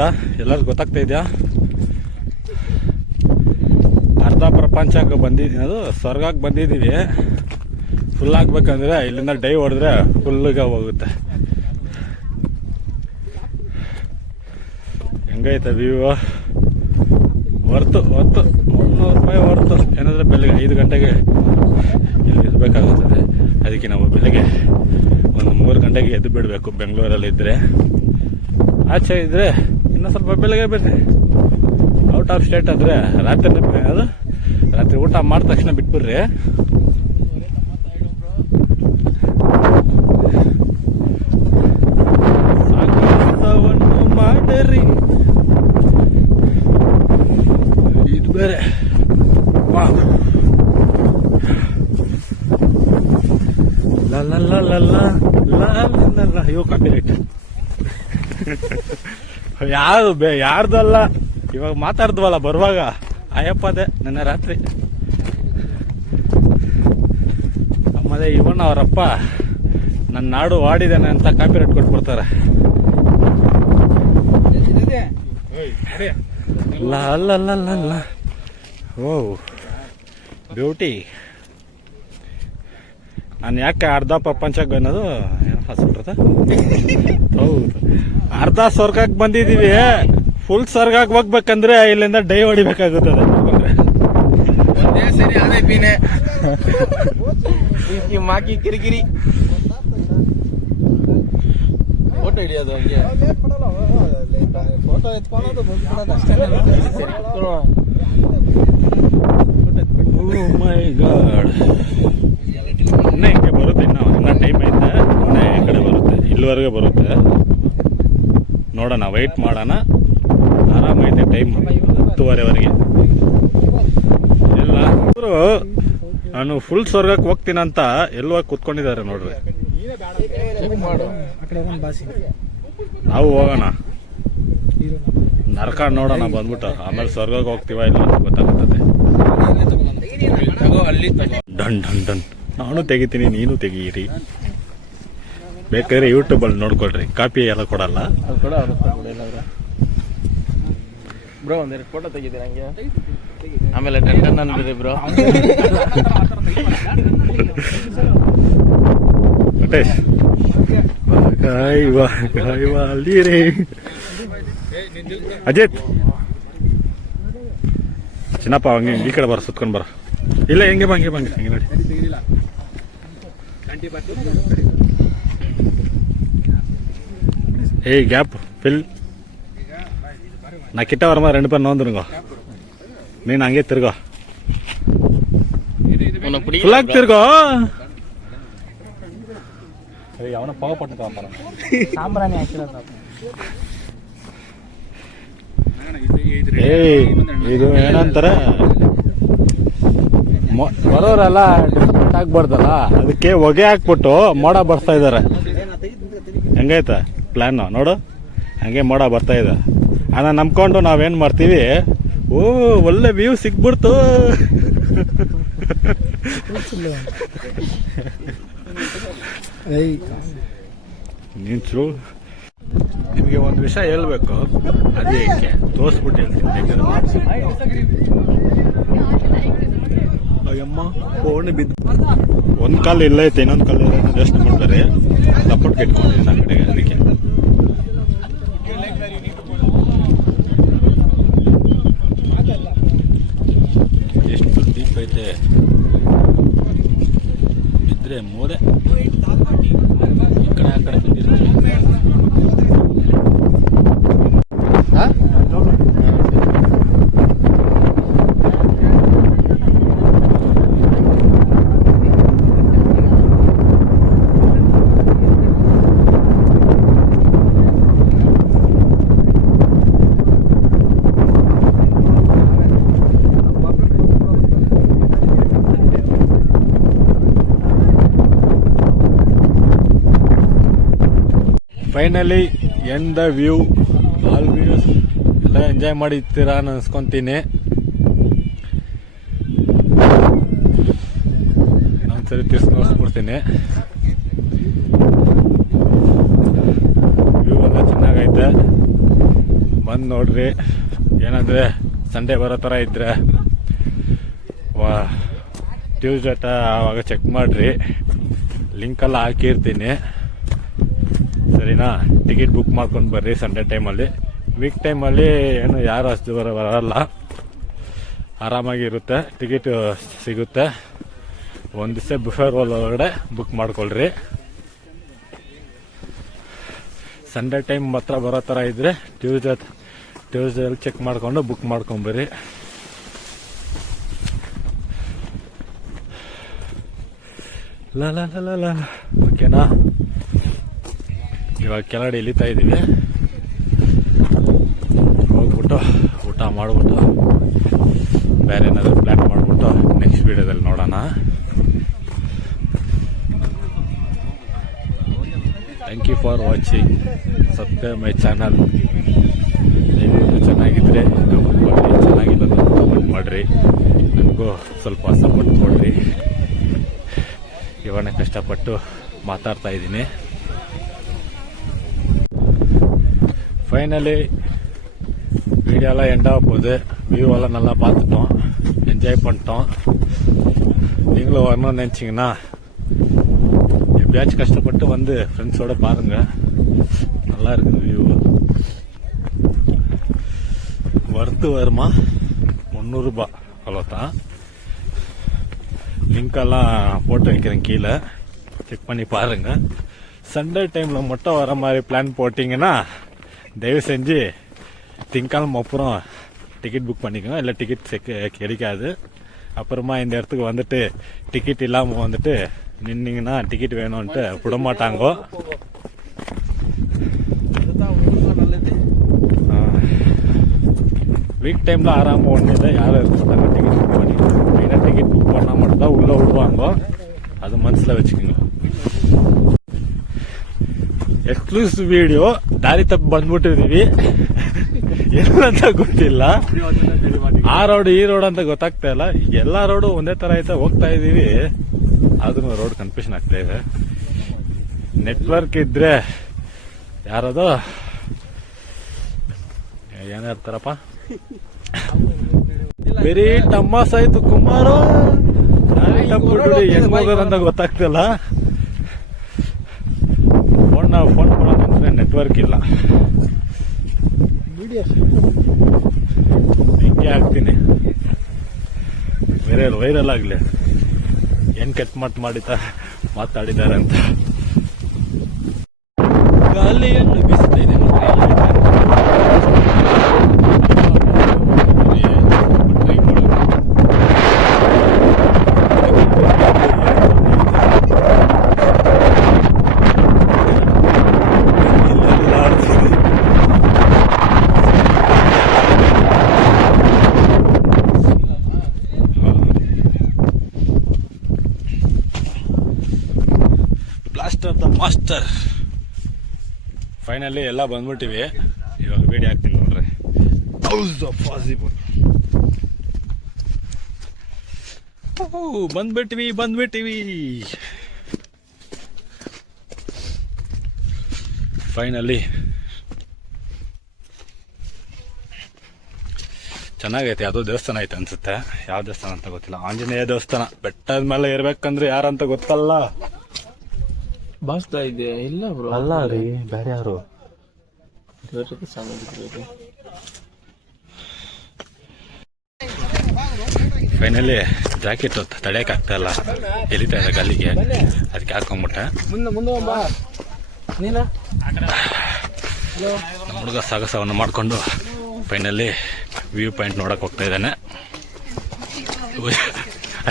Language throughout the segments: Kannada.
ಆಯ್ತಾ? ಎಲ್ಲರಿಗೂ ಗೊತ್ತಾಗ್ತಾ ಇದೆಯಾ? ಅರ್ಧ ಪ್ರಪಂಚಕ್ಕೆ ಬಂದಿದ್ದೀನಿ, ಅದು ಸ್ವರ್ಗಕ್ಕೆ ಬಂದಿದ್ದೀವಿ. ಫುಲ್ ಆಗ್ಬೇಕಂದ್ರೆ ಇಲ್ಲಿಂದ ಡೈ ಹೊಡೆದ್ರೆ ಫುಲ್ಗೆ ಹೋಗುತ್ತೆ. ಹೆಂಗೈತೆ ವ್ಯೂ? ಹೊರ್ತು 300 ರೂಪಾಯಿ ಹೊರ್ತು. ಏನಂದರೆ ಬೆಳಗ್ಗೆ 5 ಗಂಟೆಗೆ ಇಲ್ಲಿ ಇರಬೇಕಾಗುತ್ತದೆ. ಅದಕ್ಕೆ ನಾವು ಬೆಳಗ್ಗೆ ಒಂದು 3 ಗಂಟೆಗೆ ಎದ್ದು ಬಿಡಬೇಕು. ಬೆಂಗಳೂರಲ್ಲಿದ್ದರೆ, ಆಚೆ ಇದ್ದರೆ ಇನ್ನೂ ಸ್ವಲ್ಪ ಬೆಳಗ್ಗೆ ಬರ್ರಿ. ಔಟ್ ಆಫ್ ಸ್ಟೇಟ್ ಆದರೆ ರಾತ್ರಿ ಊಟ ಮಾಡಿದ ತಕ್ಷಣ ಬಿಟ್ಬಿಡ್ರಿ. ಸಾಗವನ್ನು ಮಾಡರಿ, ಇದು ಬೇರೆ. ಅಯ್ಯೋ ಕಾಪಿರೈಟ್ ಯಾರ್ದಲ್ಲ. ಇವಾಗ ಮಾತಾಡ್ದ್ವಲ್ಲ ಬರುವಾಗ, ಅಯ್ಯಪ್ಪದೇ ನನ್ನ ರಾತ್ರಿ. ಆಮೇಲೆ ಇವನ್ ಅವರಪ್ಪ ನನ್ನ ನಾಡು ಆಡಿದ್ದಾನೆ ಅಂತ ಕಾಪಿರೈಟ್ ಕೊಟ್ಬಿಡ್ತಾರೆ. ಅಲ್ಲ ಓ ಬ್ಯೂಟಿ. ನಾನು ಯಾಕೆ ಅರ್ಧ ಪ್ರಪಂಚಕ್ಕೆ ಅನ್ನೋದು ಹಸ್ಬಿಟ್ರದ? ಹೌದು, ಅರ್ಧ ಸ್ವರ್ಗಕ್ಕೆ ಬಂದಿದ್ದೀವಿ. ಫುಲ್ ಸ್ವರ್ಗಕ್ಕೆ ಹೋಗ್ಬೇಕಂದ್ರೆ ಇಲ್ಲಿಂದ ಡೈ ಹೊಡಿಬೇಕಾಗುತ್ತದೆ. ಸರಿ ಅದೇ ಬೀನೆ ಮಾಕಿ ಕಿರಿಕಿರಿ ಫೋಟೋ ಹಿಡಿಯೋದು ಹಂಗೆ ಫೋಟೋ ಎತ್ಕೊಳ್ಳೋದು ಅಷ್ಟೇ. ಓ ಮೈ ಗಾಡ್, ಇನ್ನ ಹಿಂಗೆ ಬರುತ್ತೆ. ಇನ್ನ ಟೈಮ್ ಐತೆ, ಇನ್ನ ಈ ಕಡೆ ಬರುತ್ತೆ, ಇಲ್ಲಿವರೆಗೆ ಬರುತ್ತೆ. ನೋಡೋಣ, ವೆಯ್ಟ್ ಮಾಡೋಣ. ಆರಾಮೈತೆ ಟೈಮ್, 10:30ವರೆಗೆ. ಎಲ್ಲ ನಾನು ಫುಲ್ ಸ್ವರ್ಗಕ್ಕೆ ಹೋಗ್ತೀನಂತ ಎಲ್ಲೋ ಕೂತ್ಕೊಂಡಿದ್ದಾರೆ ನೋಡ್ರಿ. ನಾವು ಹೋಗೋಣ, ನರಕ ನೋಡೋಣ ಬಂದ್ಬಿಟ್ಟು. ಆಮೇಲೆ ಸ್ವರ್ಗಕ್ಕೆ ಹೋಗ್ತೀವ ಇಲ್ಲ ಗೊತ್ತಾಗುತ್ತದೆ. ಡನ್ ನಾನು ತೆಗಿತೀನಿ, ನೀನು ತೆಗೀರಿ. ಬೇಕಾದ್ರೆ ಯೂಟ್ಯೂಬಲ್ಲಿ ನೋಡ್ಕೊಳ್ರಿ, ಕಾಪಿ ಎಲ್ಲ ಕೊಡಲ್ಲ. ಬ್ರೋ ಒಂದೆರಡು ಫೋಟೋ ತೆಗಿತೀನಿ ಹಂಗೆ, ಆಮೇಲೆ ಟೆನ್ ಅನ್ಬಿಡಿ ಬ್ರೋ. ಮಟೇಶ್ ಅಲ್ಲಿರಿ. ಅಜಿತ್ ಚಿನ್ನಪ್ಪ ಹಂಗೆ ಈ ಕಡೆ ಬರ, ಸುತ್ಕೊಂಡು ಬರ. ಇಲ್ಲ ಹೆಂಗೆ ಬಂಗೆ ನೋಡಿ. ஏய் கேப் ஃபில் நான் கிட்ட வரமா 2 பேர் நோந்துருங்க. நீ அங்கே திருகோ ஃபிளாக் திருகோ. ஏய் அவன பாவ போட்டு பாப்பறேன். சாம்பிராணி ஆக்சுவலா சாப்பிடு. ಏಯ್ ಇದು ಏನಂತಾರೆ, ಬರೋರೆಲ್ಲ ಡಿಫ್ರೆಂಟ್ ಆಗ್ಬಾರ್ದಲ್ಲ, ಅದಕ್ಕೆ ಹೊಗೆ ಹಾಕ್ಬಿಟ್ಟು ಮೋಡ ಬರ್ತಾ ಇದಾರೆ. ಹೆಂಗೈತೆ ಪ್ಲಾನ್ ನೋಡು, ಹಂಗೆ ಮೋಡ ಬರ್ತಾ ಇದೆ. ಅದನ್ನ ನಂಬ್ಕೊಂಡು ನಾವೇನ್ ಮಾಡ್ತೀವಿ, ಓ ಒಳ್ಳೆ ವ್ಯೂ ಸಿಕ್ಬಿಡ್ತು. ನೀನು ನಿಮಗೆ ಒಂದು ವಿಷಯ ಹೇಳ್ಬೇಕು, ಅದೇ ತೋರಿಸ್ಬಿಟ್ಟು ಹೇಳ್ತೀನಿ. ಅಯ್ಯಮ್ಮ ಫೋನ್ ಬಿದ್ದು ಒಂದು ಕಾಲು ಇಲ್ಲ ಐತೆ, ಇನ್ನೊಂದು ಕಾಲು ರೆಸ್ಟ್ ಮಾಡ್ತಾರೆ. ಸಪೋರ್ಟ್ ಇಟ್ಕೊಂಡಿದ್ದೀನಿ ನನ್ನ ಕಡೆಗೆ. ಅದಕ್ಕೆ ಎಷ್ಟು ಡೀಪ್ ಐತೆ ಬಿದ್ದರೆ ಮೂಲೆ ಈ ಕಡೆ ಆ ಕಡೆ ಬಿದ್ದಿರ್ತೀವಿ. Finally end the view. All views ಎಲ್ಲ ಎಂಜಾಯ್ ಮಾಡಿರ್ತೀರಾ ಅನ್ಸ್ಕೊತೀನಿ. ಒಂದ್ಸರಿ ತಿರ್ಸಿ ನೋಡಿಸ್ಬಿಡ್ತೀನಿ. ವ್ಯೂ ಎಲ್ಲ ಚೆನ್ನಾಗೈತೆ, ಬಂದು ನೋಡ್ರಿ. ಏನಂದರೆ ಸಂಡೇ ಬರೋ ಥರ ಇದ್ದರೆ ಟ್ಯೂಸ್ಡೇ ಆವಾಗ ಚೆಕ್ ಮಾಡಿರಿ, ಲಿಂಕೆಲ್ಲ ಹಾಕಿರ್ತೀನಿ ಸರಿನಾ. ಟಿಕೆಟ್ ಬುಕ್ ಮಾಡ್ಕೊಂಡು ಬರ್ರಿ ಸಂಡೇ ಟೈಮಲ್ಲಿ. ವೀಕ್ ಟೈಮಲ್ಲಿ ಏನು ಯಾರು ಅಷ್ಟು ಬರಲ್ಲ, ಆರಾಮಾಗಿರುತ್ತೆ, ಟಿಕೆಟ್ ಸಿಗುತ್ತೆ. ಒಂದು ದಿವಸ ಬಿಫೋರ್ ಒಳಗಡೆ ಬುಕ್ ಮಾಡ್ಕೊಳ್ರಿ. ಸಂಡೇ ಟೈಮ್ ಮಾತ್ರ ಬರೋ ಥರ ಇದ್ದರೆ ಟ್ಯೂಸ್ಡೇಲಿ ಚೆಕ್ ಮಾಡಿಕೊಂಡು ಬುಕ್ ಮಾಡ್ಕೊಂಬರ್ರಿ. ಲ ಓಕೆನಾ. ಇವಾಗ ಕೆಳಗಡೆ ಇಳಿತಾ ಇದ್ದೀವಿ. ಹೋಗ್ಬಿಟ್ಟು ಊಟ ಮಾಡಿಬಿಟ್ಟು ಬೇರೆ ಏನಾದರೂ ಪ್ಲ್ಯಾನ್ ಮಾಡಿಬಿಟ್ಟು ನೆಕ್ಸ್ಟ್ ವೀಡಿಯೋದಲ್ಲಿ ನೋಡೋಣ. Thank you for watching. Subscribe my channel. ದಯವಿಟ್ಟು ಚೆನ್ನಾಗಿದ್ದರೆ ಕಮೆಂಟ್ ಮಾಡಿರಿ, ಚೆನ್ನಾಗಿಲ್ಲ ಕಮೆಂಟ್ ಮಾಡಿರಿ, ನನಗೂ ಸ್ವಲ್ಪ ಸಪೋರ್ಟ್ ಕೊಡಿರಿ. ಇವಾಗ ಕಷ್ಟಪಟ್ಟು ಮಾತಾಡ್ತಾ ಇದ್ದೀನಿ. ஃபைனலி வீடியோலாம் எண்ட் ஆக போகுது. வியூவெல்லாம் நல்லா பார்த்துட்டோம், என்ஜாய் பண்ணிட்டோம். நீங்களும் வரணும்னு நினச்சிங்கன்னா எப்படியாச்சும் கஷ்டப்பட்டு வந்து ஃப்ரெண்ட்ஸோடு பாருங்கள். நல்லா இருக்குது வியூ. வறுத்து வருமா 300 ரூபாய் அவ்வளோதான். லிங்க்கெல்லாம் போட்டு வைக்கிறேன் கீழே, செக் பண்ணி பாருங்கள். சண்டே டைமில் மட்டும் வர மாதிரி பிளான் போட்டிங்கன்னா தயவு செஞ்சு திங்காலம் அப்புறம் டிக்கெட் புக் பண்ணிக்கோங்க, இல்லை டிக்கெட் கிடைக்காது. அப்புறமா இந்த இடத்துக்கு வந்துட்டு டிக்கெட் இல்லாமல் வந்துட்டு நின்னீங்கன்னா டிக்கெட் வேணும்ன்ட்டு விட மாட்டாங்கோ. வீக் டைமில் ஆறாமல் ஒன்று இல்லை, யாரும் இருக்காங்க டிக்கெட் புக் பண்ணிக்கோங்க. மெயினாக டிக்கெட் புக் பண்ணால் மட்டும்தான் உள்ளே விடுவாங்க, அது மனசில் வச்சுக்கோங்க. Exclusive video. ದಾರಿ ತಪ್ಪು ಬಂದ್ಬಿಟ್ಟಿದೀವಿ, ಏನಂತ ಗೊತ್ತಿಲ್ಲ. ಆ ರೋಡ್ ಈ ರೋಡ್ ಅಂತ ಗೊತ್ತಾಗ್ತಾ ಇಲ್ಲ. ಎಲ್ಲ ರೋಡು ಒಂದೇ ತರ ಐತೆ, ಹೋಗ್ತಾ ಇದೀವಿ, ಆದ್ರೂ ರೋಡ್ ಕನ್ಫ್ಯೂಷನ್ ಆಗ್ತಾ ಇದೆ. ನೆಟ್ವರ್ಕ್ ಇದ್ರೆ ಯಾರದು ಏನ್ ಹೇಳ್ತಾರಪ್ಪ, ಬರೀ ಟಮ್ಮಸ್ ಆಯ್ತು ಕುಮಾರು. ದಾರಿ ತಪ್ಪು ಹೆಂಗ್ ಹೋಗೋದಂತ ಗೊತ್ತಾಗ್ತಿಲ್ಲ. ಫೋನ್ ಮಾಡೋದಂದ್ರೆ ನೆಟ್ವರ್ಕ್ ಇಲ್ಲ. ಹಿಂಗೆ ಆಗ್ತೀನಿ, ವೈರಲ್ ಆಗಲಿ. ಏನ್ ಕಟ್ ಮಾತಾಡಿದ್ದಾರೆ ಅಂತ. ಗಾಳಿಯನ್ನು ಬೀಸ್ತಾ ಇದೆ ಮಾಸ್ಟರ್. ಫೈನಲಿ ಎಲ್ಲ ಬಂದ್ಬಿಟ್ಟಿವಿ. ಇವಾಗ ವಿಡಿಯೋ ಹಾಕ್ತೀನಿ ನೋಡ್ರಿ. ಪಾಸಿಬಲ್ ಬಂದ್ಬಿಟ್ಟಿವಿ. ಫೈನಲಿ ಚೆನ್ನಾಗೈತೆ. ಯಾವುದೋ ದೇವಸ್ಥಾನ ಐತೆ ಅನ್ಸುತ್ತೆ, ಯಾವ ದೇವಸ್ಥಾನ ಅಂತ ಗೊತ್ತಿಲ್ಲ. ಆಂಜನೇಯ ದೇವಸ್ಥಾನ. ಬೆಟ್ಟದ ಮೇಲೆ ಇರ್ಬೇಕಂದ್ರೆ ಯಾರಂತ ಗೊತ್ತಲ್ಲ. ಬಾಸ್ತಾ ಇದೆ ಇಲ್ಲ ಬ್ರೋ, ಅಲ್ಲ ರೀ, ಬೇರೆ ಯಾರು. ಫೈನಲಿ ಜಾಕೆಟ್ ತಡೆಯಕ್ಕೆ ಆಗ್ತಾ ಇಲ್ಲ, ಎಲಿತಾ ಇದೆ ಗಲ್ಲಿಗೆ, ಅದಕ್ಕೆ ಹಾಕೊಂಡ್ಬಿಟ್ಟೆ. ನಮ್ಮ ಹುಡುಗ ಸಾಗಸವನ್ನು ಮಾಡಿಕೊಂಡು ಫೈನಲಿ ವ್ಯೂ ಪಾಯಿಂಟ್ ನೋಡಕ್ ಹೋಗ್ತಾ ಇದ್ದಾನೆ.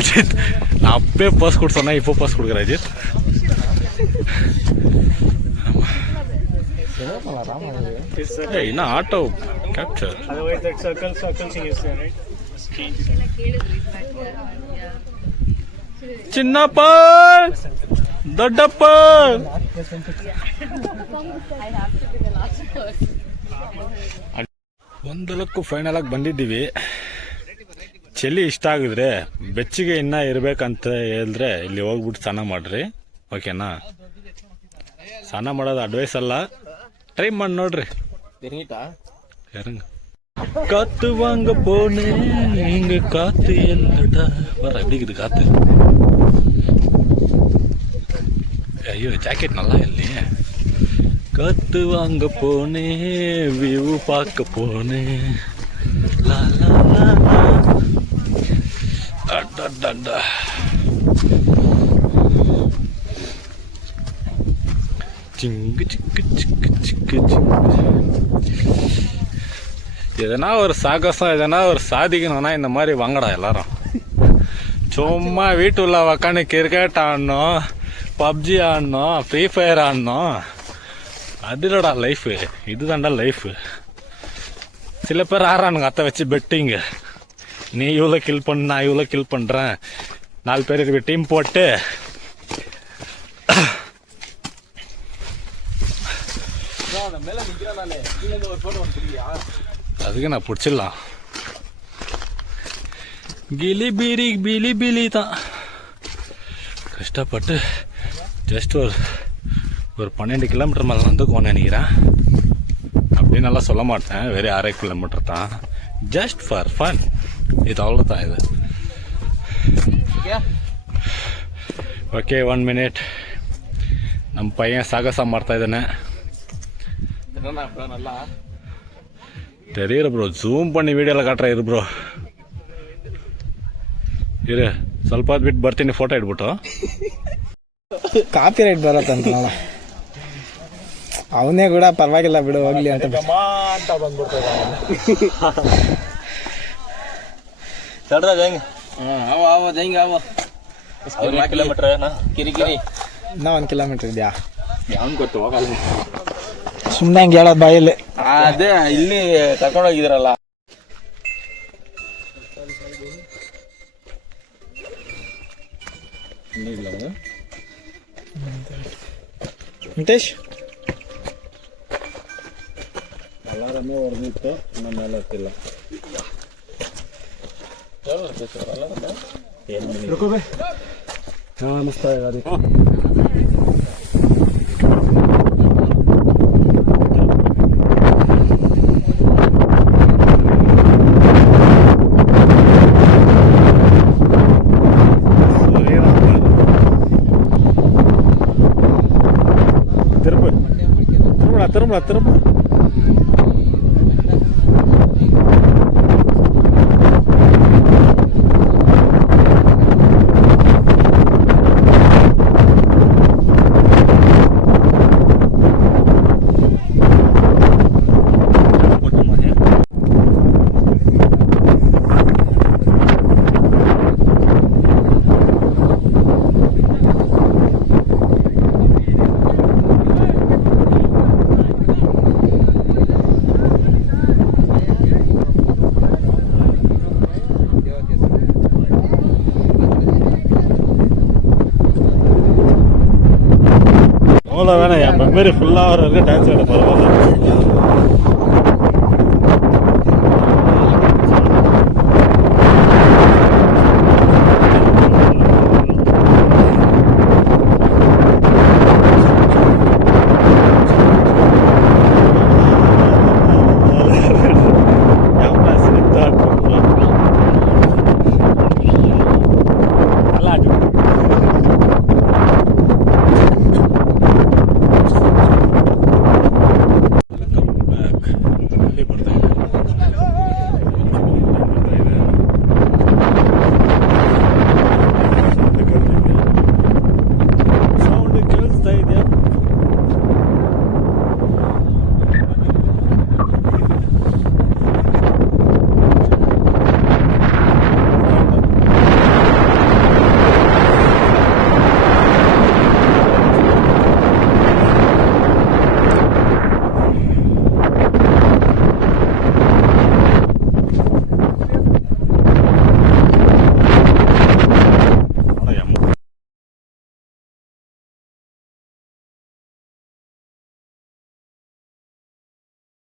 ಅಜಿತ್, ನಾ ಅಪ್ಪೇ ಪೋಸ್ ಕೊಡ್ಸೋಣ, ಇಪ್ಪೋ ಪೋಸ್ ಕೊಡ್ಗಾರ ಅಜಿತ್. ಇನ್ನ ಆಟೋ ಕ್ಯಾಪ್ಚರ್. ಚಿನ್ನಪ್ಪ, ದೊಡ್ಡಪ್ಪ. ಒಂದಲಕ್ಕೂ ಫೈನಲ್ ಆಗಿ ಬಂದಿದ್ದೀವಿ. ಚಳಿ ಇಷ್ಟ ಆಗಿದ್ರೆ, ಬೆಚ್ಚಗೆ ಇನ್ನ ಇರ್ಬೇಕಂತ ಹೇಳಿದ್ರೆ ಇಲ್ಲಿ ಹೋಗ್ಬಿಟ್ಟು ಸ್ನಾನ ಮಾಡ್ರಿ, ಓಕೆನಾ. ಸ್ನಾನ ಮಾಡೋದು ಅಡ್ವೈಸ್ ಅಲ್ಲ, ಟ್ರೈ ಮಾಡಿ ನೋಡ್ರಿ. இறங்க. காத்து வாங்க போனேன் இங்க காத்து இல்லடா. வர எப்படி இருக்குது காத்து? ஐயோ ஜாக்கெட் நல்லா இல்லையே. காத்து வாங்க போனேன் வியூ பார்க்க போனேன். லா லா லா லா. அடடடா. சிங்கு சிக்கு சிக்கு சிக்கு சிக்கு. எதனா ஒரு சாகசம் எதனா ஒரு சாதிக்கணும்னா இந்த மாதிரி வாங்கடா எல்லாரும். சும்மா வீட்டுள்ள உக்காந்து கிரிக்கெட் ஆடணும், பப்ஜி ஆடணும், ஃப்ரீ ஃபயர் ஆடணும். அது இல்லடா லைஃபு, இதுதான்டா லைஃபு. சில பேர் ஆடுறானுங்க அத்தை வச்சு பெட்டிங்க. நீ இவ்வளோ கில் பண்ண, நான் இவ்வளோ கில் பண்ணுறேன், 4 பேர் இருக்க டீம் போட்டு அதுக்கு நான் பிடிச்சிடலாம். கிலிபிரி பிலி தான் கஷ்டப்பட்டு ஜஸ்ட் ஒரு 12 கிலோமீட்டர் மேலே வந்துக்கோன்னு நினைக்கிறேன். அப்படின்னு நல்லா சொல்ல மாட்டேன், வெறும் 6 கிலோமீட்டர் தான். Just for fun. இது அவ்வளோதான். இது ஓகே 1 மினிட். ನಮ್ಮ ಪೈಯನ್ ಸಾಗಸ ಮಾಡ್ತಾ ಇದ್ದಾನೆ. தெரியல ப்ரோ, ஜூம் பண்ணி வீடியோவில் ಕಾಟ್ರೆ ಇರು ಬ್ರೋ. ಇರು ಸ್ವಲ್ಪ ಹೊತ್ತು ಬಿಟ್ಟು ಬರ್ತೀನಿ, ಫೋಟೋ ಇಟ್ಬಿಟ್ಟು. ಕಾಪಿ ರೈಟ್ ಬರತ್ತಂತ ಅವನೇ ಕೂಡ ಪರವಾಗಿಲ್ಲ ಬಿಡು ಹೋಗ್ಲಿ ಅಂತ ಇನ್ನೂ 1 ಕಿಲೋಮೀಟರ್ ಇದೆಯಾ? ಗೊತ್ತು ಹೋಗಲ್ಲ. ಸುಮ್ಮನೆ ಹಂಗೆ ಹೇಳೋದು ಬಾಯಲ್ಲಿ. ಅದೇ ಇಲ್ಲಿ ಕರ್ಕೊಂಡೋಗಿದ್ದೀರಲ್ಲ. ವೆಂಕಟೇಶ್ ಅಲಾರಮೇ ಹೊಡೆದಿತ್ತು, ನಮ್ಮ ಮೇಲೆ ಹತ್ತಿಲ್ಲ. ನಮಸ್ತೆ. திரும்ப வேணாம். என் மெமரி ஃபுல்லாக வர டான்ஸ் ஆட பரவாயில்ல.